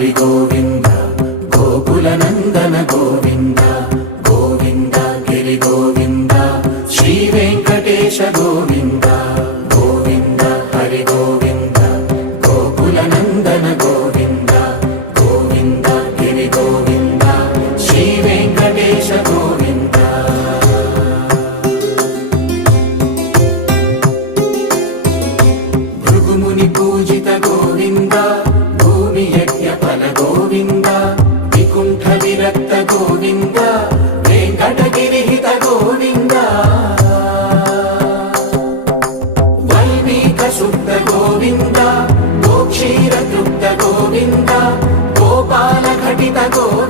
హరి గోవింద గోకుల నందన గోవింద గోవింద గిరి గోవింద శ్రీ వెంకటేశ గోవింద గోవింద హరి గోవింద గోకుల నందన గోవింద గోవింద గిరి గోవింద శ్రీ వెంకటేశ గోవింద భృగుముని పూజిత గోవింద భూమి యజ్ఞ ఫల గోవింద వికుంఠ విరక్త గోవింద వెంకటగిరిహిత గోవింద వల్మీక శుద్ధ గోవింద గోక్షీర తృప్త గోవింద గోపాల ఘటిత గోవింద